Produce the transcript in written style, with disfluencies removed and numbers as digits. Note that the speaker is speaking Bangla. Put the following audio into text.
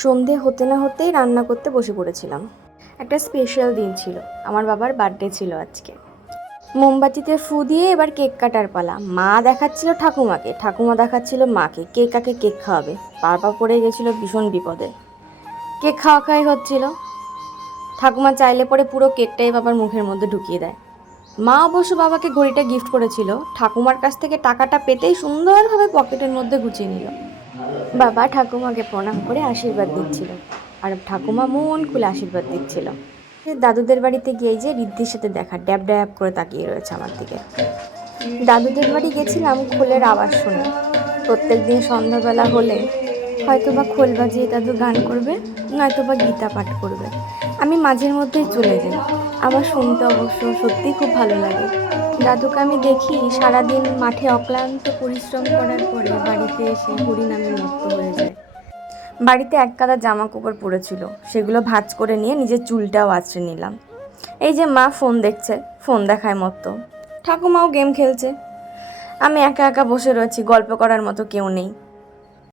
সন্ধে হতে না হতেই রান্না করতে বসে পড়েছিলাম। একটা স্পেশাল দিন ছিল, আমার বাবার বার্থডে ছিল আজকে। মোমবাতিতে ফু দিয়ে এবার কেক কাটার পালা। মা দেখাচ্ছিল ঠাকুমাকে, ঠাকুমা দেখাচ্ছিল মাকে কে কাকে কেক খাওয়াবে। বাবা পড়ে গেছিলো ভীষণ বিপদে। কেক খাওয়াই হচ্ছিল। ঠাকুমা চাইলে পরে পুরো কেকটাই বাবার মুখের মধ্যে ঢুকিয়ে দেয়। মা অবশ্য বাবাকে ঘড়িটা গিফট করেছিল, ঠাকুমার কাছ থেকে টাকাটা পেতেই সুন্দরভাবে পকেটের মধ্যে গুছিয়ে নিল। বাবা ঠাকুমাকে প্রণাম করে আশীর্বাদ দিচ্ছিল, আর ঠাকুমা মন খুলে আশীর্বাদ দিচ্ছিল। দাদুদের বাড়িতে গিয়ে যে রিদ্ধির সাথে দেখা, ড্যাব ড্যাব করে তাকিয়ে রয়েছে আমার দিকে। দাদুদের বাড়ি গেছিলাম খোলের আওয়াজ শুনে। প্রত্যেক দিন সন্ধ্যাবেলা হলে হয়তো বা খোল বাজিয়ে দাদু গান করবে, নয়তো বা গীতা পাঠ করবে। আমি মাঝের মধ্যেই চলে যাই, আমার শুনতে অবশ্য সত্যিই খুব ভালো লাগে। দাদুকে আমি দেখি সারাদিন মাঠে অক্লান্ত পরিশ্রম করার পরে বাড়িতে এসে হরিনামে মত্ত হয়ে যায়। বাড়িতে এক গাদা জামা কাপড় পড়েছিল, সেগুলো ভাঁজ করে নিয়ে নিজের চুলটাও আঁচড়ে নিলাম। এই যে মা ফোন দেখছে, ফোন দেখায় মতো। ঠাকুমাও গেম খেলছে। আমি একা একা বসে রয়েছি, গল্প করার মতো কেউ নেই।